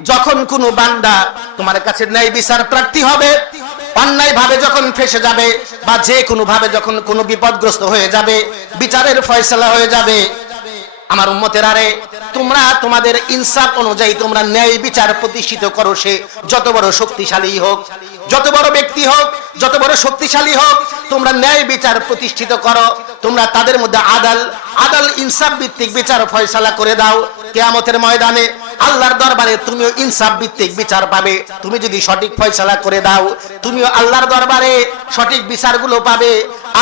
যখন কোনো বান্দা তোমার কাছে ন্যায় বিচার প্রার্থী হবে, অন্যায় ভাবে যখন ফেসে যাবে বা যে কোনো ভাবে যখন কোনো বিপদগ্রস্ত হয়ে যাবে, বিচারের ফয়সালা হয়ে যাবে, আমার উম্মতেরা রে, তোমরা তোমাদের ইনসাফ অনুযায়ী তোমরা ন্যায় বিচার প্রতিষ্ঠিত করো। সে যত বড় শক্তিশালী হোক, যত বড় ব্যক্তি হোক, যত বড় শক্তিশালী হোক, তোমরা ন্যায় বিচার প্রতিষ্ঠিত করো। তোমরা তাদের মধ্যে আদাল ইনসাফ ভিত্তিক বিচার ফয়সালা করে দাও। কিয়ামতের ময়দানে আল্লাহর দরবারে তুমিও ইনসাফ ভিত্তিক বিচার পাবে। তুমি যদি সঠিক ফয়সালা করে দাও, তুমিও আল্লাহর দরবারে সঠিক বিচারগুলো পাবে।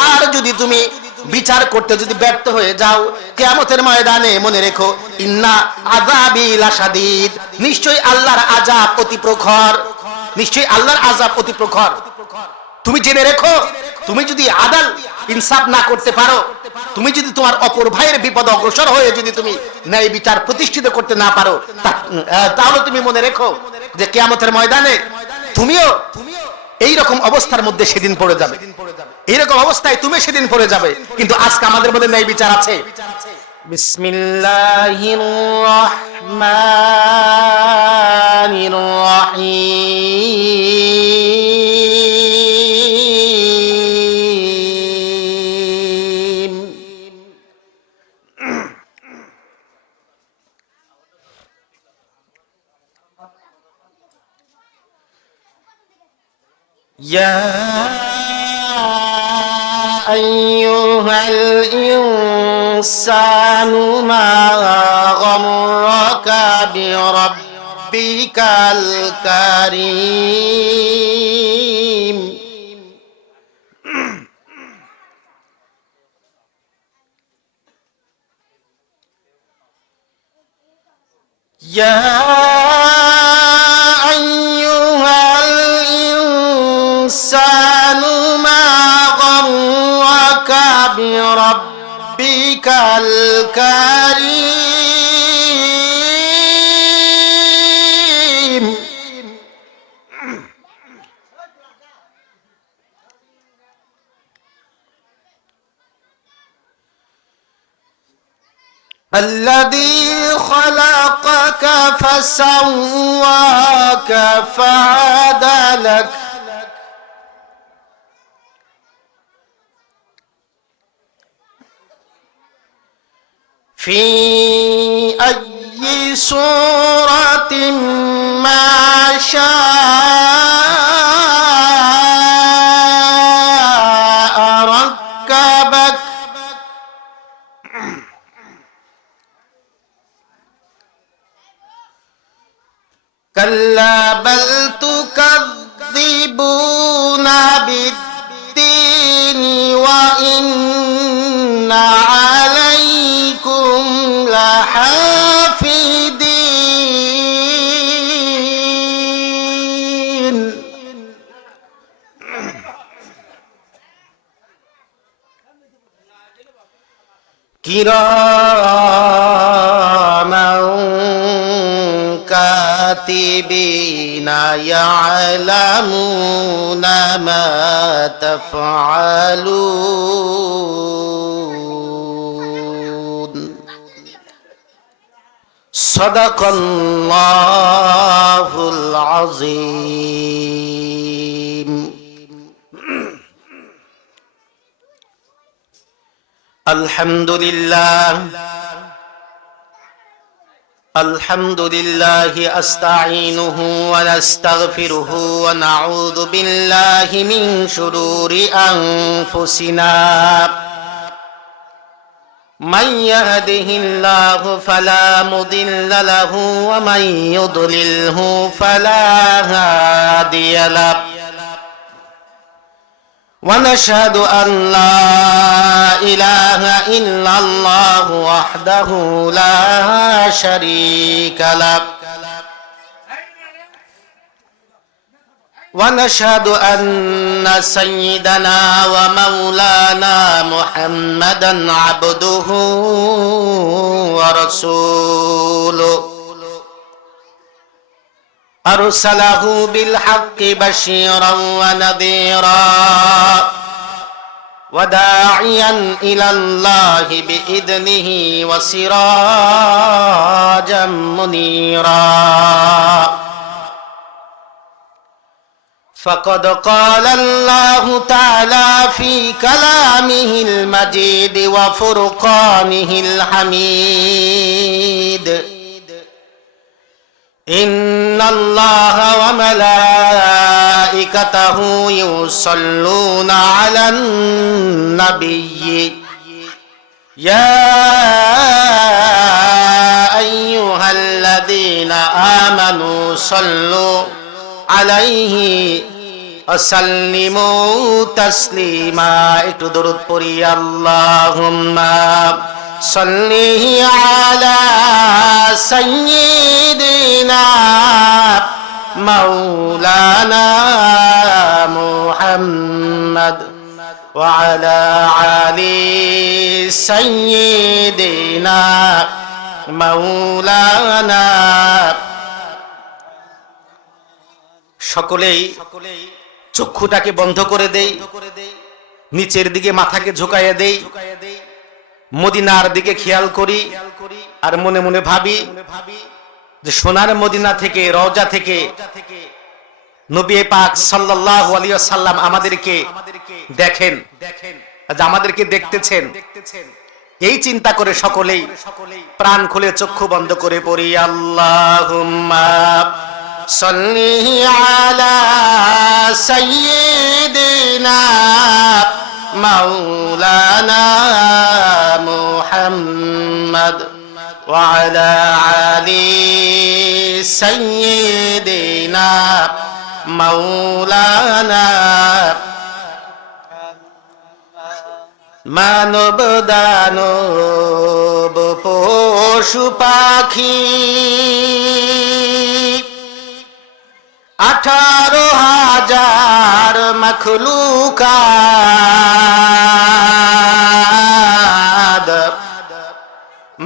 আর যদি তুমি বিচার করতে যদি ব্যর্থ হয়ে যাও, কিয়ামতের ময়দানে মনে রেখো, ইন্না আযাবি লাশাদীদ, নিশ্চয়ই আল্লাহর আযাব অতি প্রখর, নিশ্চয়ই আল্লাহর আযাব অতি প্রখর। তুমি জেনে রেখো, তুমি যদি আদাল ইনসাফ না করতে পারো, তুমি যদি তোমার অপর ভাইয়ের বিপদ অগ্রসর হয়ে যদি তুমি ন্যায় বিচার প্রতিষ্ঠিত করতে না পারো, তাহলে তুমি মনে রেখো যে কিয়ামতের ময়দানে তুমিও এইরকম অবস্থার মধ্যে সেদিন পড়ে যাবে। এইরকম অবস্থায় তুমি সেদিন পড়ে যাবে। কিন্তু আজকে আমাদের মধ্যে ন্যায় বিচার আছে। বিসমিল্লাহির রহমানির রহিম। ইয়া আইয়ুহাল ইনসানু মা গররাকা বিরাব্বিকাল কারীম। ইয়া আইয়ুহাল ইনসানু মা গররাকা বিরাব্বিকাল কারীম। الذي خلقك فسواك فعدلك في أي صورة ما شاء ركبك كلا بل تكذبون بالدين وإن عليكم لحافظين كراما كاتبين يعلمون ما تفعلون صدق الله العظيم الحمد لله أستعينه ونستغفره ونعوذ بالله من شرور أنفسنا من يهده الله فلا مضل له ومن يضلله فلا هادي له ونشهد أن لا إله إلا الله وحده لا شريك له ونشهد أن سيدنا ومولانا محمدا عبده ورسوله أرسله بالحق بشيرا ونذيرا وداعيا إلى الله بإذنه وسراجا منيرا فقد قال الله تعالى في كلامه المجيد وفرقانه الحميد إن الله وملائكته يصلون على النبي يا أيها الذين آمنوا صلوا عليه وسلموا تسليما একটু দরুদ পড়ি আল্লাহুম্মা সাল্লি আলা সাইয়্যিদিনা মাওলানা মুহাম্মদ ওয়া আলা আলি সাইয়্যিদিনা মাওলানা। সকলেই চক্ষুটাকে বন্ধ করে দেই, নিচের দিকে মাথাকে ঝুঁকাইয়া দেই, মদিনার দিকে খেয়াল করি আর মনে মনে ভাবি যে সোনার মদিনা থেকে, রওজা থেকে নবী পাক সাল্লাল্লাহু আলাইহি ওয়াসাল্লাম আমাদেরকে দেখেন, আমাদেরকে দেখতেছেন। এই চিন্তা করে সকলেই প্রাণ খুলে চক্ষু বন্ধ করে পড়ি আল্লাহুম্মা সাল্লি আলা সাইয়্যিদিনা মাওলানা মুহাম্মদ ওয়া আলা আলি সাইয়্যিদিনা মাওলানা। মানব দানব পশু পাখি 18,000 মখলুকাত,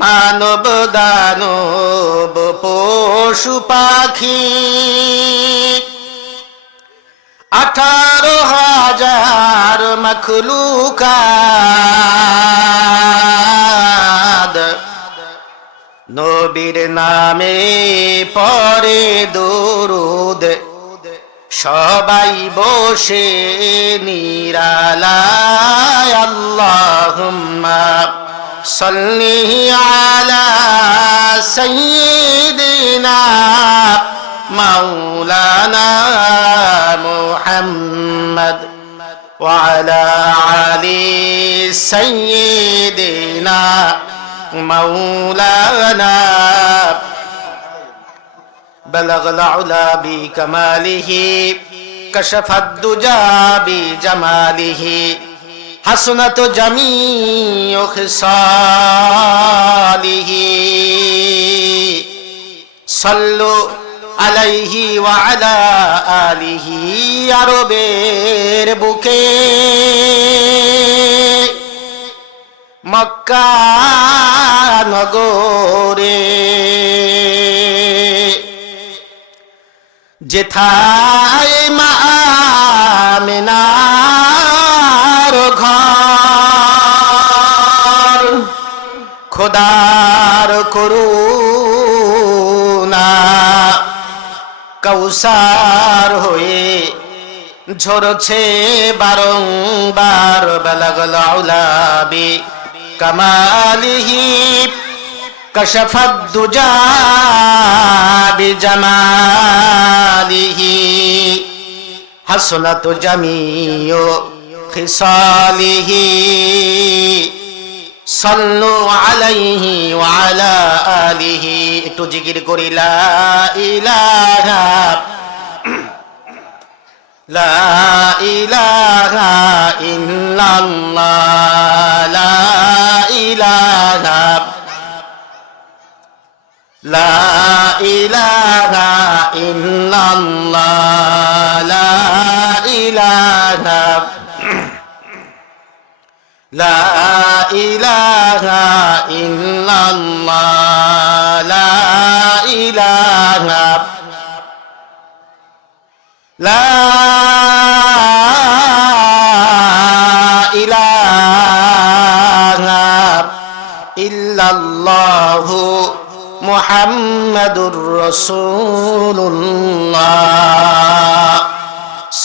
মানব দানব পশু পাখি 18,000 মখলুকাত নবীর নামে পড়ে দুরুদ, সবাই বসে নিরালায় আল্লাহুম্মা সাল্লি আলা সাইয়্যিদিনা মাওলানা মুহাম্মদ ওয়া আলা আলি সাইয়্যিদিনা মাওলানা। بلغ العلا بكماله كشف الدجى بجماله حسنت جميع خصاله صلوا عليه وعلى آله আরবের বুকে মক্কা নগরে যেথায় মা আমিনার ঘর, খোদার করুণা কৌসার হয়ে ঝরছে বারংবার। বালাগাল আউলা বি কামালিহি কশফাদ দুজা বিজামালিহি হাসনাত জামিউ খিসালিহি সাল্লু আলাইহি ওয়া আলা আলিহি। একটু জিকির করি লা ইলাহা লা ইলাহা ইল্লাল্লাহ লা ইলাহা লা ইলাহা ইল্লাল্লাহ লা ইলাহা লা ইলাহা ইল্লাল্লাহ লা ইলাহা লা ইলাহা ইল্লাল্লাহু মুহাম্মাদুর রাসূলুল্লাহ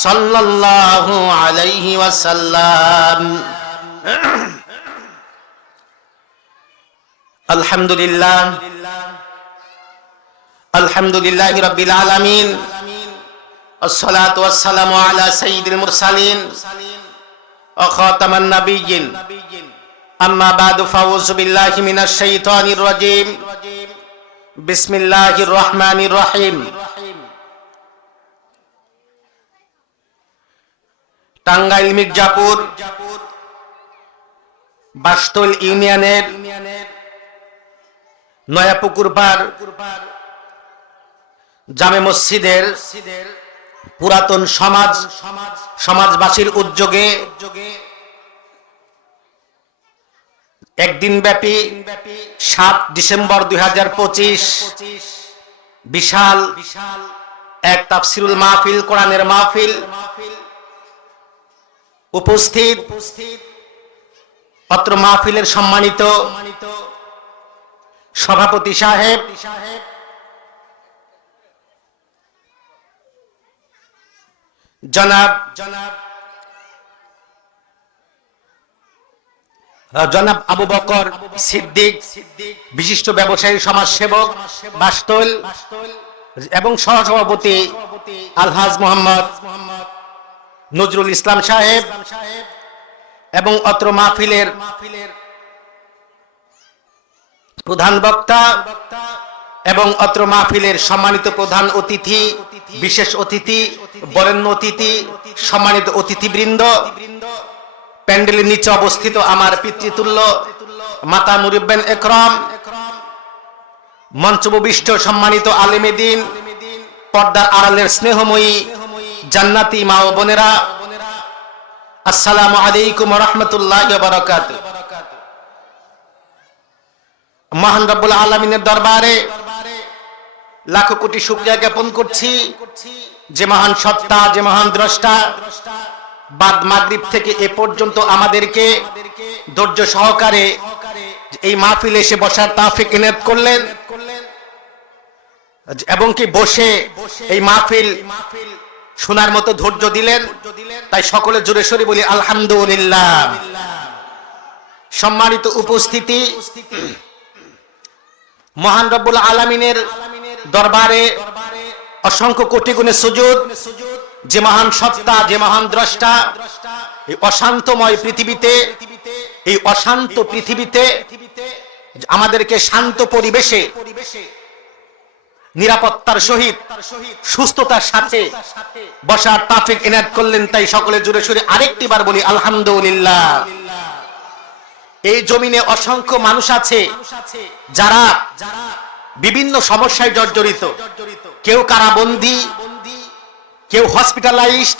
সাল্লাল্লাহু আলাইহি ওয়াসাল্লাম। আলহামদুলিল্লাহ, আলহামদুলিল্লাহি রাব্বিল আলামিন, আসসালাতু ওয়াসসালামু আলা সাইয়্যিদিল মুরসালিন ওয়া খাতামান নাবিয়্যিন, আম্মা বা'দু, ফাউযু বিল্লাহি মিনাশ শাইতানির রাজীম, বিসমিল্লাহির রহমানির রহিম। টাঙ্গাইল মির্জাপুর বাসতল ইউনিয়নের নয়াপুকুর পাড় জামে মসজিদের পুরাতন সমাজবাসীর উদ্যোগে একদিন ব্যাপী 7 ডিসেম্বর 2025 বিশাল এক তাফসিরুল মাহফিল, কোরআনের মাহফিল উপস্থিত। অত্র মাহফিলের সম্মানিত সভাপতি সাহেব, জনাব আবু বকর সিদ্দিক, বিশিষ্ট ব্যবসায়ী সমাজসেবক বাসতল, এবং সহসভাপতি আলহাজ মোহাম্মদ নজরুল ইসলাম সাহেব, এবং অত্র মাহফিলের প্রধান বক্তা এবং অত্র মাহফিলের সম্মানিত প্রধান অতিথি, বিশেষ অতিথি, বরেণ্য অতিথি, সম্মানিত অতিথিবৃন্দ, প্যান্ডেলের নিচে অবস্থিত আমার পিতৃতুল্য মাতা মুরব্বেন একরাম, মঞ্চবিষ্ট সম্মানিত আলেমে দ্বীন, পর্দার আড়ালের স্নেহময়ী জান্নাতি মা ও বোনেরা, আসসালামু আলাইকুম ওয়া রাহমাতুল্লাহি ওয়া বারাকাতুহু। মহান রব্বুল আলামিনের দরবারে লাখো কোটি শুকরিয়া জ্ঞাপন করছি যে মহান সত্তা, যে মহান দ্রষ্টা বাদ মাগরিব থেকে এ পর্যন্ত আমাদেরকে ধৈর্য সহকারে এই মাহফিলে এসে বসার তৌফিক ইনায়াত করলেন, এবং কি বসে এই মাহফিল শোনার মতো ধৈর্য দিলেন। তাই সকলে জোরে সোরে বলি আলহামদুলিল্লাহ। সম্মানিত উপস্থিতি, মহান রব্বুল আলামিনের দরবারে অসংখ্য কোটি গুণে সুজুদ, যে মহান সত্তা, যে মহান দ্রষ্টা এই অশান্তময় পৃথিবীতে, এই অশান্ত পৃথিবীতে আমাদেরকে শান্ত পরিবেশে নিরাপত্তার সহিত সুস্থতার সাথে বসার তৌফিক ইনায়াত করলেন। তাই সকলে জোরে সোরে আরেকটি বার বলি আলহামদুলিল্লাহ। এই জমিনে অসংখ্য মানুষ আছে যারা বিভিন্ন সমস্যায় জর্জরিত, কেউ কারাবন্দী, কেউ হসপিটালাইজড,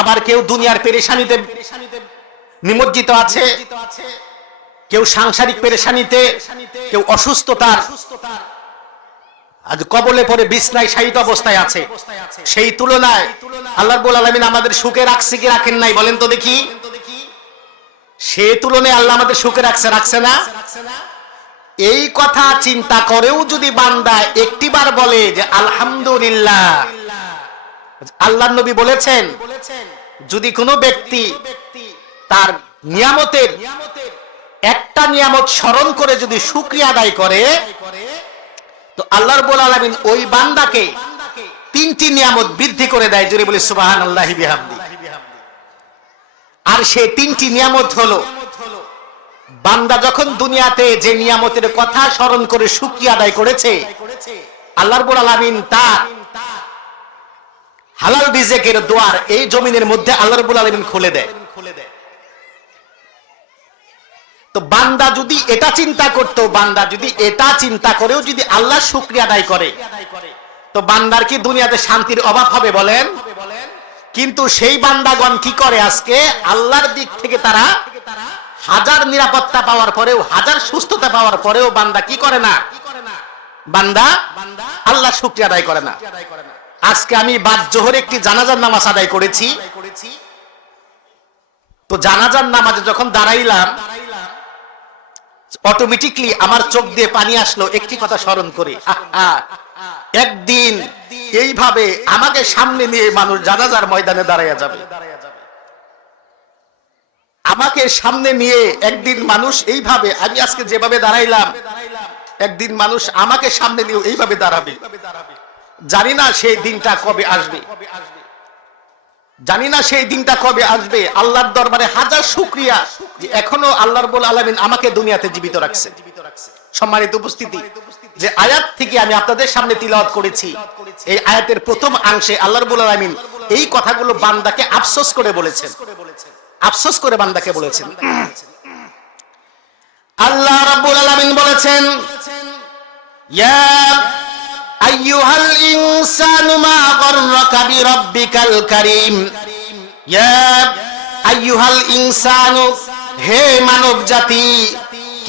আবার কেউ দুনিয়ার পেরেশানিতে নিমজ্জিত আছে, কেউ সাংসারিক পেরেশানিতে, কেউ অসুস্থতার আজ কবলে পড়ে বিছনায় শায়িত অবস্থায় আছে। সেই তুলনায় আল্লাহ রাব্বুল আলামিন আমাদের সুখে রাখছে কি রাখেন নাই বলেন তো দেখি? সেই তুলনায় আল্লাহ আমাদের সুখে রাখছে না? এই কথা চিন্তা করেও যদি বান্দা একটিবার বলে যে আলহামদুলিল্লাহ, আল্লাহর নবী বলেছেন যদি কোনো ব্যক্তি তার নিয়ামতের একটা নিয়ামত স্মরণ করে যদি শুকরিয়া আদায় করে, তো আল্লাহ রাব্বুল আলামিন ওই বান্দাকে 3টি নিয়ামত বৃদ্ধি করে দেয়। জোরে বলি সুবহানাল্লাহি বিহামদি। আর সেই 3টি নিয়ামত হলো, বান্দা যখন দুনিয়াতে যে নিয়ামতের কথা স্মরণ করে শুকরিয়া আদায় করেছে, আল্লাহ রাব্বুল আলামিন তার হালাল রিজিকের দুয়ার এই জমিনের মধ্যে আল্লাহ রাব্বুল আলামিন খুলে দেয়। তো বান্দা যদি এটা চিন্তা করতো, বান্দা যদি এটা চিন্তা করেও যদি আল্লাহ শুকরিয়া আদায় করে, তো বান্দার কি দুনিয়াতে শান্তির অভাব হবে বলেন? কিন্তু সেই বান্দাগণ কি করে, আজকে আল্লাহর দিক থেকে তারা হাজার নিরাপত্তা পাওয়ার পরেও, হাজার সুস্থতা পাওয়ার পরেও বান্দা কি করে না, বান্দা আল্লাহ শুকরিয়া আদায় করে না। আজকে আমি বাদ জোহরে একটি জানাজার নামাজ আদায় করেছি। তো জানাজার নামাজে যখন দাঁড়াইলাম, অটোমেটিকলি আমার চোখ দিয়ে পানি আসলো একটি কথা স্মরণ করে। একদিন এইভাবে আমাকে সামনে নিয়ে মানুষ জানাজার ময়দানে দাঁড়াইয়া যাবে। আমাকে সামনে নিয়ে একদিন মানুষ এইভাবে, আমি আজকে যেভাবে দাঁড়াইলাম, একদিন মানুষ আমাকে সামনে নিয়ে এইভাবে দাঁড়াবে। জানি না সেই দিনটা কবে আসবে, জানি না সেই দিনটা কবে আসবে। আল্লাহর দরবারে হাজার শুকরিয়া যে এখনো আল্লাহ রাব্বুল আলামিন আমাকে দুনিয়াতে জীবিত রাখছে। সম্মানিত উপস্থিতি, যে আয়াত থেকে আমি আপনাদের সামনে তিলাওয়াত করেছি, এই আয়াতের প্রথম অংশে আল্লাহ রাব্বুল আলামিন এই কথাগুলো বান্দাকে আফসোস করে বলেছেন, আফসোস করে বান্দাকে বলেছেন। আল্লাহ রাব্বুল আলামিন বলেছেন, ইয়া আইয়ুহাল ইনসানু মা গাররাকা বিরাব্বিকাল কারীম। ইয়া আইয়ুহাল ইনসানু, হে মানব জাতি,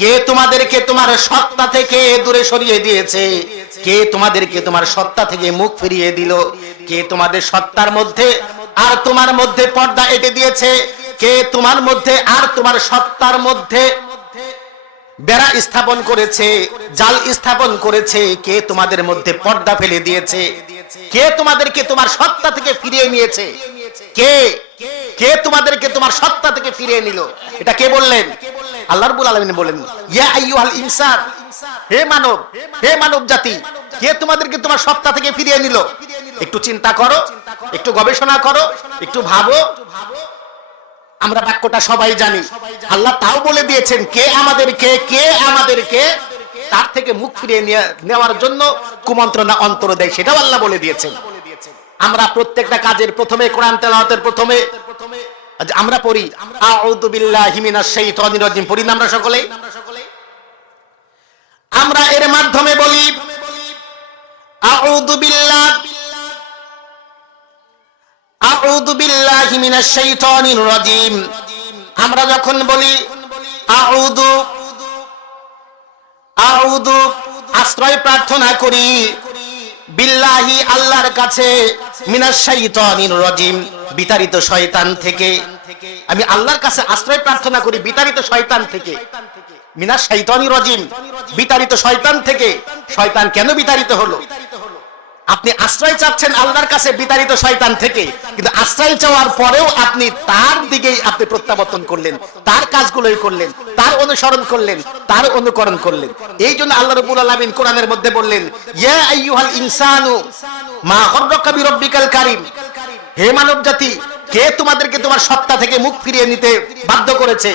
কে তোমাদেরকে তোমার সত্তা থেকে দূরে সরিয়ে দিয়েছে? কে তোমাদেরকে তোমার সত্তা থেকে মুখ ফিরিয়ে দিল? কে তোমাদের সত্তার মধ্যে আর তোমার মধ্যে পর্দা এঁটে দিয়েছে? কে তোমার মধ্যে আর তোমার সত্তার মধ্যে বেড়া স্থাপন করেছে, জাল স্থাপন করেছে? কে তোমাদের মধ্যে পর্দা ফেলে দিয়েছে? কে তোমাদেরকে তোমার সত্তা থেকে ফিরিয়ে নিয়েছে? কে কে তোমাদেরকে তোমার সত্তা থেকে ফিরিয়ে নিল? এটা কে বললেন? আল্লাহ রাব্বুল আলামিন বলেন, ইয়া আইয়ুহাল ইনসান, হে মানব, হে মানব জাতি, কে তোমাদেরকে তোমার সত্তা থেকে ফিরিয়ে নিল? একটু চিন্তা করো, একটু গবেষণা করো, একটু ভাবো। আমরা বাক্যটা সবাই জানি, আল্লাহ তাও বলে দিয়েছেন কে আমাদেরকে তার থেকে মুখ ফিরিয়ে নেওয়ার জন্য কুমন্ত্রণা অন্তর দেয়, সেটাও আল্লাহ বলে দিয়েছেন। আমরা প্রত্যেকটা কাজের প্রথমে, কোরআন তেলাওয়াতের প্রথমে আমরা পড়ি আউযু বিল্লাহি মিনাশ শাইতানির রাজিম, পড়ি না আমরা সকলে? আমরা এর মাধ্যমে বলি আউযু বিল্লাহি মিনাশ শাইতানির রাজিম। আমরা যখন বলি আউযু আশ্রয় প্রার্থনা করি বিল্লাহি, আল্লাহর কাছে, মিনাশ শাইতানির রাজিম, বিতাড়িত শয়তান থেকে। আমি আল্লাহর কাছে আশ্রয় প্রার্থনা করি বিতাড়িত শয়তান থেকে। মিনাশ শাইতানির রাজিম, বিতাড়িত শয়তান থেকে। শয়তান কেন বিতাড়িত হলো? আপনি আশ্রয় চাচ্ছেন আল্লাহর কাছে বিতাড়িত শয়তান থেকে, কিন্তু আশ্রয় চাওয়ার পরেও আপনি তার দিকেই আপনি প্রত্যাবর্তন করলেন, তার কাজগুলোই করলেন, তার অনুসরণ করলেন, তার অনুকরণ করলেন। এই জন্য আল্লাহ রাব্বুল আলামিন কোরআনের মধ্যে বললেন, ইয়া আইয়ুহাল ইনসানু মা গাররাকা বিরাব্বিকাল কারীম, হে মানব জাতি, কে তোমাদেরকে তোমার সত্তা থেকে মুখ ফিরিয়ে নিতে বাধ্য করেছে?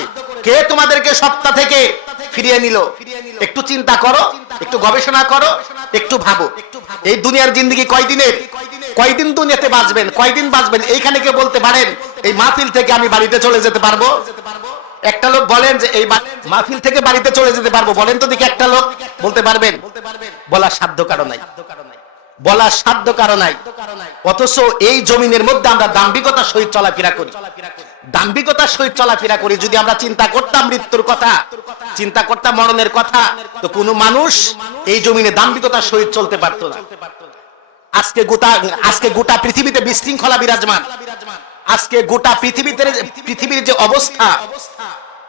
কে তোমাদেরকে সত্তা থেকে ফিরিয়ে নিল? একটু চিন্তা করো, একটু গবেষণা করো, একটু ভাবো। এই দুনিয়ার জিন্দেগি কয়দিনের? কয়দিন দুনিয়াতে বাঁচবেন? কয়দিন বাঁচবেন? এইখানে কে বলতে পারেন এই মাহফিল থেকে আমি বাড়িতে চলে যেতে পারবো? একটা লোক বলেন যে এই মাহফিল থেকে বাড়িতে চলে যেতে পারবো, বলেন তো দেখি একটা লোক বলতে পারবেন? বলার সাধ্য কারো নাই, বলার সাধ্য কারো নাই। অথচ এই জমিনের মধ্যে আমরা দাম্ভিকতার সহিত চলাফেরা করি, দাম্ভিকতার সহিত চলাফেরা করি। যদি আমরা চিন্তা করতাম মৃত্যুর কথা, চিন্তা করতাম মরণের কথা, তো কোনো মানুষ এই জমিনে দাম্ভিকতার সহিত চলতে পারতো না। আজকে গোটা পৃথিবীতে বিশৃঙ্খলা বিরাজমান। আজকে গোটা পৃথিবীর যে অবস্থা,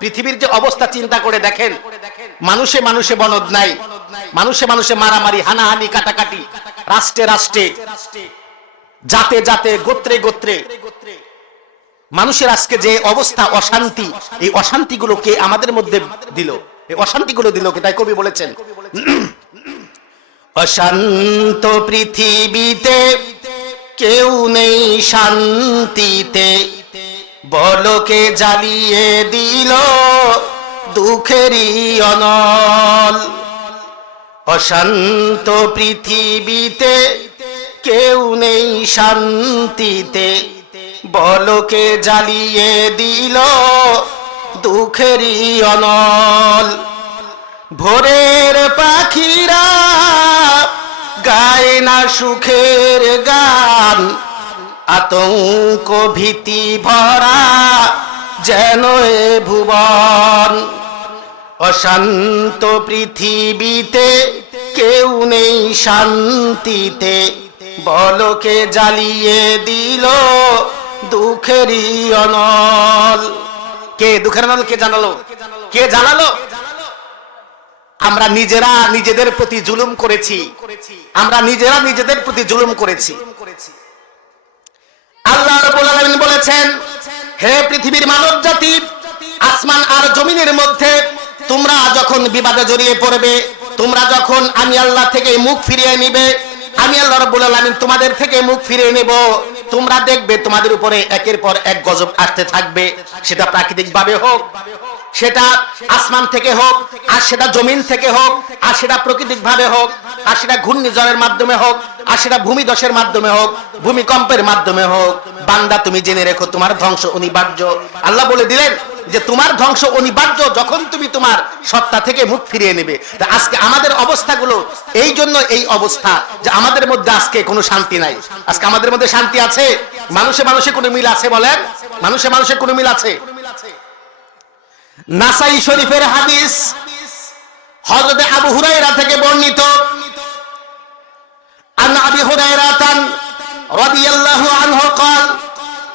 পৃথিবীর যে অবস্থা চিন্তা করে দেখেন। মানুষে মানুষে বনদ নাই, মানুষে মানুষে মারামারি, হানাহানি, কাটাকাটি, রাষ্ট্রে রাষ্ট্রে, জাতে জাতে, গোত্রে গোত্রে মানুষের আজকে যে অবস্থা, অশান্তি, এই অশান্তিগুলো কে আমাদের মধ্যে দিল? এই অশান্তিগুলো দিল কে? তাই কবি বলেছেন, অশান্ত পৃথিবীতে কেউ নেই শান্তিতে, বলকে জ্বালিয়ে দিল দুঃখেরই অনল। অশান্ত পৃথিবীতে কেউ নেই শান্তিতে, বলকে জ্বালিয়ে দিল দুঃখেরই অনল। ভোরের পাখিরা গায় না সুখের গান, আতঙ্ক ভীতি ভরা যেন এ ভুবন। অশান্ত পৃথিবীতে কেউ নেই শান্তিতে, বলকে জ্বালিয়ে দিল দুঃখেরই অনল। কে দুঃখের অনল কে জানালো? কে জানালো? আমরা নিজেরা নিজেদের প্রতি জুলুম করেছি, আমরা নিজেরা নিজেদের প্রতি জুলুম করেছি। আল্লাহ রাব্বুল আলামিন বলেছেন, হে পৃথিবীর মানব জাতি, আসমান আর জমিনের মধ্যে তোমরা যখন বিবাদে জড়িয়ে পড়বে, তোমরা যখন আমি আল্লাহ থেকে মুখ ফিরিয়ে নিবে, আমি আল্লাহ রাব্বুল আলামিন তোমাদের থেকে মুখ ফিরিয়ে নেব, তোমরা দেখবে তোমাদের উপরে একের পর এক গজব আসতে থাকবে। সেটা প্রাকৃতিক ভাবে হোক, সেটা আসমান থেকে হোক, আর সেটা জমিন থেকে হোক, আর সেটা প্রাকৃতিক ভাবে হোক, আর সেটা ঘূর্ণিঝড়ের মাধ্যমে হোক, আর সেটা ভূমিধসের মাধ্যমে হোক, ভূমিকম্পের মাধ্যমে হোক। বান্দা তুমি জেনে রেখো তোমার ধ্বংস অনিবার্য। আল্লাহ বলে দিলেন যে তোমার ধ্বংস অনিবার্য যখন তুমি তোমার সত্তা থেকে মুখ ফিরিয়ে নেবে। তা আজকে আমাদের অবস্থাগুলো এই জন্য এই অবস্থা যে আমাদের মধ্যে আজকে কোনো শান্তি নাই। আজকে আমাদের মধ্যে শান্তি আছে? মানুষে মানুষে কোনো মিল আছে? বলেন, মানুষে মানুষে কোনো মিল আছে? নাসাই শরীফের হাদিস, হযরত আবু হুরায়রা থেকে বর্ণিত, আন আবি হুরায়রাতান রাদিয়াল্লাহু আনহু قال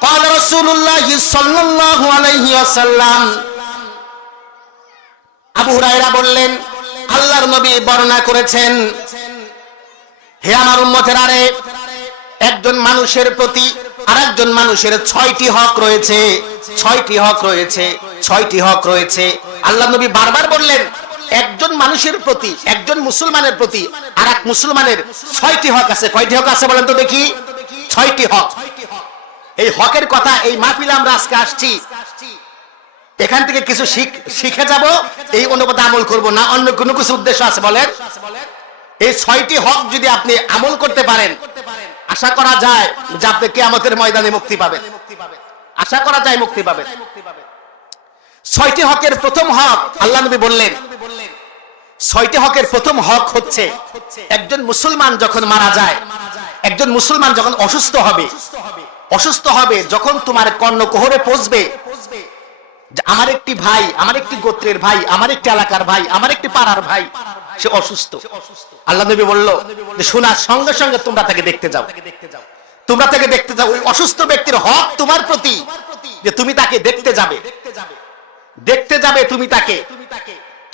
قال رسول الله صلى الله عليه وسلم, আবু হুরায়রা বললেন, আল্লাহর নবী বর্ণনা করেছেন, হে আমার উম্মতেরা রে, একজন মানুষের প্রতি আরেকজন মানুষের 6টি হক রয়েছে, 6টি হক রয়েছে, 6টি হক রয়েছে। আল্লাহ নবী বারবার বললেন, একজন মানুষের প্রতি, একজন মুসলমানের প্রতি আরেক মুসলমানের 6টি হক আছে। কয়টি হক আছে বলেন তো দেখি? 6টি হক। এই হকের কথা এই মাহফিলে আমরা আজকে আসছি, এখান থেকে কিছু শিখে যাব, এই অনুপাতে আমল করব না, অন্য কোনো কিছু উদ্দেশ্য আছে? বলেন, এই 6টি হক যদি আপনি আমল করতে পারেন, আশা করা যায় যে আপনি কিয়ামতের ময়দানে মুক্তি পাবেন। আশা করা যায় মুক্তি পাবেন। 6টি হকের প্রথম হক আল্লাহ নবী বললেন, 6টি হকের প্রথম হক হচ্ছে, একজন মুসলমান যখন মারা যায়, একজন মুসলমান যখন অসুস্থ হবে, অসুস্থ হবে যখন তোমার কর্ণকুহরে পৌঁছবে যে আমার একটি ভাই, আমার একটি গোত্রের ভাই, আমার একটি এলাকার ভাই, আমার একটি পাড়ার ভাই সে অসুস্থ, আল্লাহ নবী বলল যে শোনার সঙ্গে সঙ্গে তোমরা তাকে দেখতে যাও, তোমরা তাকে দেখতে যাও। ওই অসুস্থ ব্যক্তির হক তোমার প্রতি যে তুমি তাকে দেখতে যাবে, দেখতে যাবে তুমি তাকে।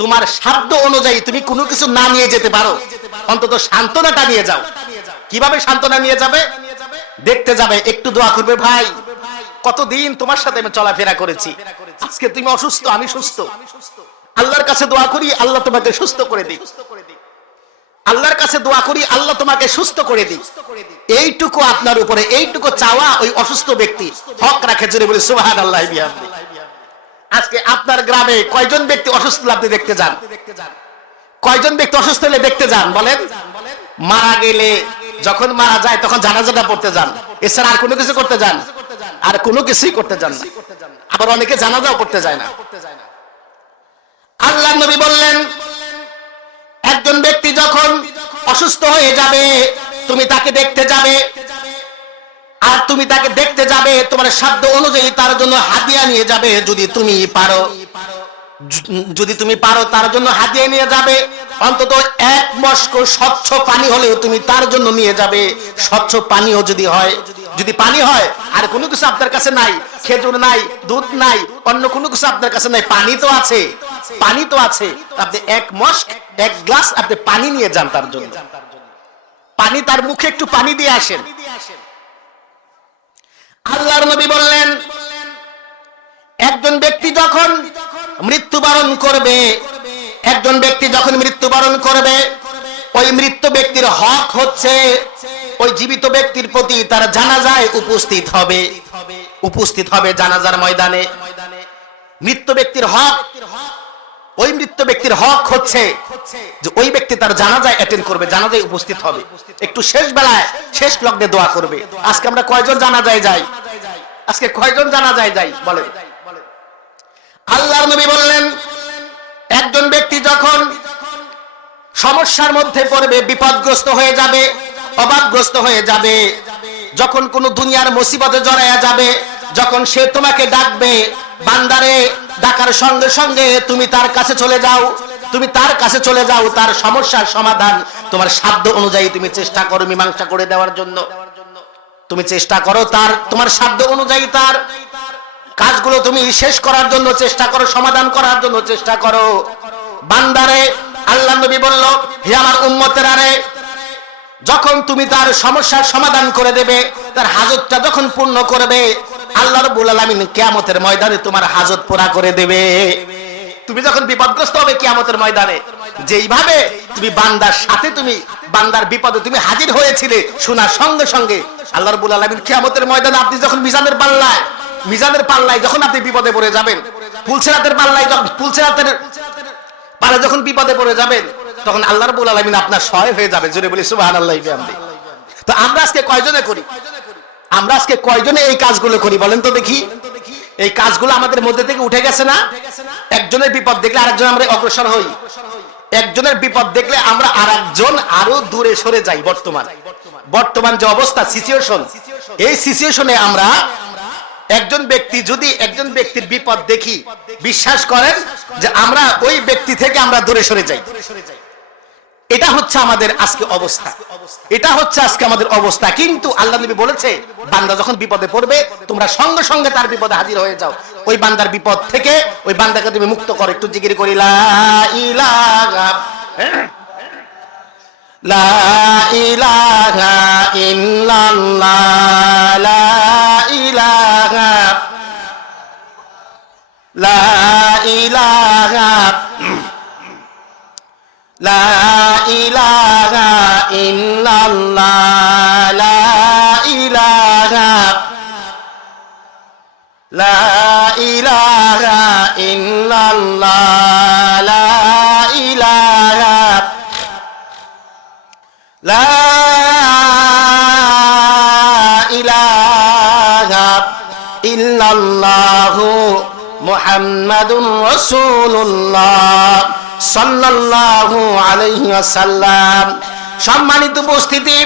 তোমার সাধ্য অনুযায়ী তুমি কোনো কিছু না নিয়ে যেতে পারো, অন্তত সান্ত্বনাটা নিয়ে যাও। কিভাবে সান্ত্বনা নিয়ে যাবে? দেখতে যাবে, একটু দোয়া করবে, ভাই কতদিন তোমার সাথে আমি চলাফেরা করেছি, আজকে তুমি অসুস্থ, আমি সুস্থ, আল্লাহর কাছে দোয়া করি আল্লাহ তোমাকে সুস্থ করে দিক, আল্লাহর কাছে দোয়া করি আল্লাহ তোমাকে সুস্থ করে দিক। এইটুকু আপনার উপরে, এইটুকু চাওয়া ওই অসুস্থ ব্যক্তি হক রাখে। জোরে বলি সুবহানাল্লাহ বিহামদি। আজকে আপনার গ্রামে কয়জন ব্যক্তি অসুস্থ আপনি দেখতে যান? কয়জন ব্যক্তি অসুস্থ হলে দেখতে যান? বলেন। মারা গেলে, যখন মারা যায় তখন জানাজাটা পড়তে যান, এছাড়া আর কোনো কিছু করতে যান? আর কোনো কিছুই করতে যান না। আবার অনেকে জানাজাও পড়তে যায় না। আল্লাহ নবী বললেন, একজন ব্যক্তি যখন অসুস্থ হয়ে যাবে তুমি তাকে দেখতে যাবে, আর তুমি তাকে দেখতে যাবে তোমার সাধ্য অনুযায়ী তার জন্য হাদিয়া নিয়ে যাবে। যদি তুমি পারো, যদি তুমি পারো তার জন্য হাদিয়া নিয়ে যাবে। অন্তত 1 মস্ক স্বচ্ছ পানি হলেও তুমি তার জন্য নিয়ে যাবে। স্বচ্ছ পানিও যদি হয়, যদি পানি হয়, আর কোনো কিছু আপনার কাছে নাই, খেজুর নাই, দুধ নাই, অন্য কোনো কিছু আপনার কাছে নাই, পানি তো আছে, পানি তো আছে, আপনি 1 মস্ক 1 গ্লাস আপনি পানি নিয়ে যান তার জন্য। পানি, তার মুখে একটু পানি দিয়ে আসেন। আল্লাহর নবী বললেন, একজন ব্যক্তি যখন মৃত্যুবরণ করবে, একজন ব্যক্তি যখন মৃত্যুবরণ করবে, ওই মৃত ব্যক্তির হক হচ্ছে ওই জীবিত ব্যক্তির প্রতি তার জানাজায় উপস্থিত হবে, উপস্থিত হবে জানাজার ময়দানে। মৃত ব্যক্তির হক, ওই মৃত ব্যক্তির হক হচ্ছে যে ওই ব্যক্তি তার জানাজায় অ্যাটেন্ড করবে, জানাজায় উপস্থিত হবে, একটু শেষ বেলায় শেষ লগ্নে দোয়া করবে। আজকে আমরা কয়জন জানাজায় যাই? আজকে কয়জন জানাজায় যাই? বলেন। আল্লাহর নবী বললেন, একজন ব্যক্তি যখন সমস্যার মধ্যে পড়বে, বিপদগ্রস্ত হয়ে যাবে, অভাবগ্রস্ত হয়ে যাবে, যখন কোন দুনিয়ার মুসিবতে জড়ায়া যাবে, যখন সে তোমাকে ডাকবে, বান্দারে, ডাকার সঙ্গে সঙ্গে তুমি তার কাছে চলে যাও, তুমি তার কাছে চলে যাও, তার সমস্যার সমাধান তোমার সাধ্য অনুযায়ী তুমি চেষ্টা করো মীমাংসা করে দেওয়ার জন্য। তুমি চেষ্টা করো তার, তোমার সাধ্য অনুযায়ী তার কাজগুলো তুমি শেষ করার জন্য চেষ্টা করো, সমাধান করার জন্য চেষ্টা করো। বান্দারে, আল্লাহ নবী বলল, হে আমার উম্মতেরা রে, যখন তুমি তার সমস্যার সমাধান করে দেবে, তার হাজতটা যখন পূর্ণ করবে, আল্লাহ রাব্বুল আলামিন কিয়ামতের ময়দানে তোমার হাজত পুরা করে দেবে। তুমি যখন বিপদগ্রস্ত হবে কিয়ামতের ময়দানে, যেইভাবে তুমি বান্দার সাথে তুমি বান্দার বিপদে তুমি হাজির হয়েছিলে, শোনার সঙ্গে সঙ্গে আল্লাহ রাব্বুল আলামিন কিয়ামতের ময়দানে আপনি যখন মিজানের পাল্লায় যখন আপনি বিপদে পড়ে যাবেন, পুলসিরাতের পাল্লায় যখন বিপদে পড়ে যাবেন, তখন আল্লাহ রাব্বুল আলামিন আপনার সহায় হয়ে যাবে। জোরে বলি সুবহানাল্লাহি বিহামদি। তো আমরা আজকে কয়জনে এই কাজগুলো করি বলেন তো দেখি? এই কাজগুলো আমাদের মধ্যে থেকে উঠে গেছে না? একজনের বিপদ দেখলে আরেকজন আমরা অগ্রসর হই, একজনের বিপদ দেখলে আমরা আরেকজন আরো দূরে সরে যাই। বর্তমান যে অবস্থা, সিচুয়েশন, এই সিচুয়েশনে আমরা যদি একজন ব্যক্তির বিপদ দেখি, বিশ্বাস করেন যে আমরা ওই ব্যক্তি থেকে আমরা দূরে সরে যাই। এটা হচ্ছে আমাদের আজকে অবস্থা। কিন্তু আল্লাহ নবী বলেছে, বান্দা যখন বিপদে পড়বে, তোমরা সঙ্গে সঙ্গে তার বিপদে হাজির হয়ে যাও। ওই বান্দার বিপদ থেকে ওই বান্দাকে তুমি মুক্ত করো। একটু জিকির করি, লা ইলাহা ইল্লাল্লাহ, লা ইলাহা ইল্লাল্লাহ, লা ইলাহা ইল্লাল্লাহ, লা ইলাহা ইল্লাল্লাহু মুহাম্মাদুর রাসূলুল্লাহ সাল্লাল্লাহু আলাইহি ওয়াসাল্লাম। সম্মানিত উপস্থিতি,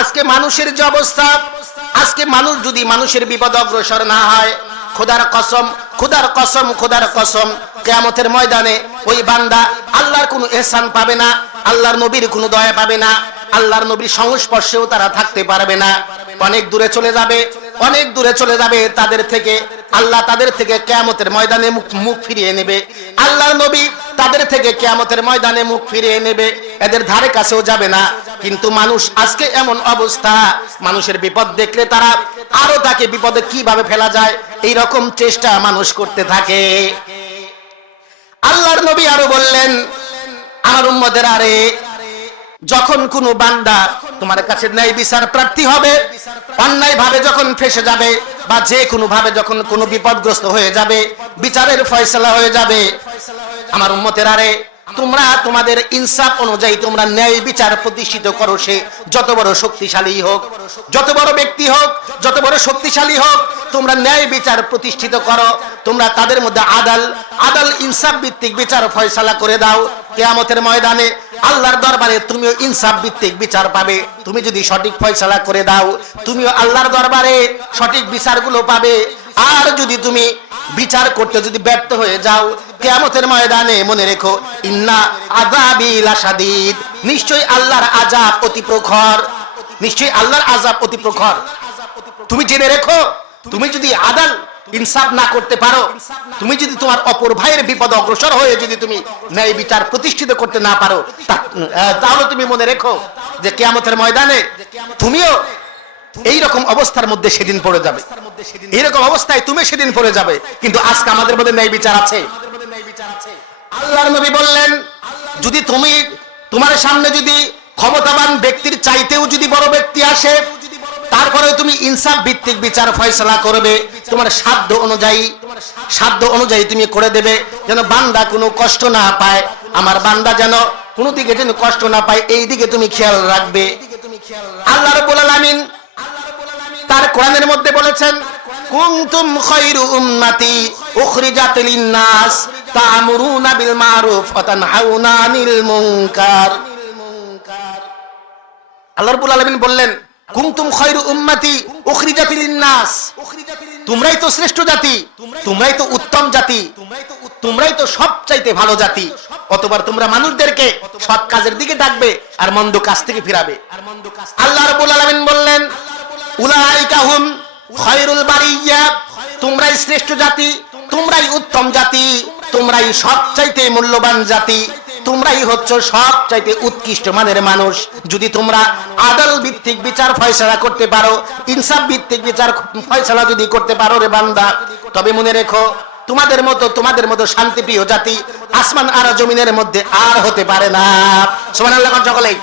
আজকে মানুষের যে অবস্থা, আজকে মানুষ যদি মানুষের বিপদ অগ্রসর না হয়, খোদার কসম কিয়ামতের ময়দানে ওই বান্দা আল্লাহর কোনো ইহসান পাবে না, আল্লাহর নবীর কোনো দয়া পাবে না, আল্লাহর নবীর সংস্পর্শেও তারা থাকতে পারবে না। অনেক দূরে চলে যাবে তাদের থেকে কিয়ামতের ময়দানে মুখ ফিরিয়ে নেবে। আল্লাহর নবী তাদের থেকে কিয়ামতের ময়দানে মুখ ফিরিয়ে নেবে, এদের ধারে কাছেও যাবে না। কিন্তু মানুষ আজকে এমন অবস্থা, মানুষের বিপদ দেখলে তারা আরো তাকে বিপদে কিভাবে ফেলা যায় এই রকম চেষ্টা মানুষ করতে থাকে। আল্লাহর নবী আরো বললেন, আমার উম্মতেরা রে, যখন কোনো বান্দা তোমার কাছে ন্যায় বিচার প্রার্থী হবে, অন্যায় ভাবে যখন ফেসে যাবে, বা যে কোনো ভাবে যখন কোনো বিপদগ্রস্ত হয়ে যাবে, বিচারের ফয়সালা হয়ে যাবে, আমার উম্মতেরা রে, তোমরা তোমাদের ইনসাফ অনুযায়ী তোমরা ন্যায় বিচার প্রতিষ্ঠিত করো। সে যত বড় শক্তিশালী হোক, যত বড় ব্যক্তি হোক, যত বড় শক্তিশালী হোক, তোমরা ন্যায় বিচার প্রতিষ্ঠিত করো। তোমরা তাদের মধ্যে আদাল ইনসাফ ভিত্তিক বিচার ফয়সালা করে দাও। কিয়ামতের ময়দানে আল্লাহর দরবারে তুমিও ইনসাফ ভিত্তিক বিচার পাবে। তুমি যদি সঠিক ফয়সালা করে দাও, তুমিও আল্লাহর দরবারে সঠিক বিচারগুলো পাবে। আর যদি তুমি বিচার করতে যদি ব্যর্থ হয়ে যাও, কিয়ামতের ময়দানে মনে রেখো, ইন্না আযাবি লাশাদীদ, নিশ্চয়ই আল্লাহর আযাব অতি প্রখর। তুমি জেনে রেখো, তুমি যদি আদাল ইনসাফ না করতে পারো, তুমি যদি তোমার অপর ভাইয়ের বিপদ অগ্রসর হয়ে যদি তুমি ন্যায় বিচার প্রতিষ্ঠিত করতে না পারো, তাহলে তুমি মনে রেখো যে কিয়ামতের ময়দানে তুমিও এইরকম অবস্থার মধ্যে সেদিন পড়ে যাবে। এইরকম অবস্থায় তুমি সেদিন পড়ে যাবে। কিন্তু আজকে আমাদের মধ্যে ন্যায় বিচার আছে। আল্লাহর নবী বললেন, যদি তোমার সামনে যদি ক্ষমতাবান ব্যক্তির চাইতেও যদি বড় ব্যক্তি আসে, তারপরে তুমি ইনসাফ ভিত্তিক বিচার ফয়সালা করবে, তোমার সাধ্য অনুযায়ী তুমি করে দেবে, যেন বান্দা কোনো কষ্ট না পায়, আমার বান্দা যেন কোনো দিকে যেন কষ্ট না পায়, এই দিকে তুমি খেয়াল রাখবে। আল্লাহ রাব্বুল আলামিন তার কোরআনের মধ্যে বলেছেন, কুনতুম খায়রু উম্মতি উখরিজাত লিন-নাস তা'মুরুনা বিল মা'রুফ ওয়া তানহাউনা আনিল মুনকার। আল্লাহ রাব্বুল আলামিন বললেন, কুনতুম খায়রু উম্মতি উখরিজাত লিন-নাস, তোমরাই তো শ্রেষ্ঠ জাতি, তোমরাই তো উত্তম জাতি, তোমরাই তো সবচাইতে ভালো জাতি। অতবার তোমরা মানুষদেরকে সৎ কাজের দিকে ডাকবে আর মন্দ কাজ থেকে ফিরাবে। আল্লাহ রাব্বুল আলামিন বললেন, উলাইকা হুম খায়রুল বারিয়া, তোমরাই শ্রেষ্ঠ জাতি, তোমরাই উত্তম জাতি, তোমরাই সবচাইতে মূল্যবান জাতি, তোমরাই হচ্ছ সবচাইতে উৎকৃষ্ট মানের মানুষ। যদি তোমরা আদল ভিত্তিক বিচার ফয়সালা করতে পারো, ইনসাফ ভিত্তিক বিচার ফয়সালা যদি করতে পারো রে বান্দা, তবে মনে রেখো তোমাদের মতো শান্তিপ্রিয় জাতি আসমান আর জমিনের মধ্যে আর হতে পারে না। সুবহানাল্লাহ সকলেই।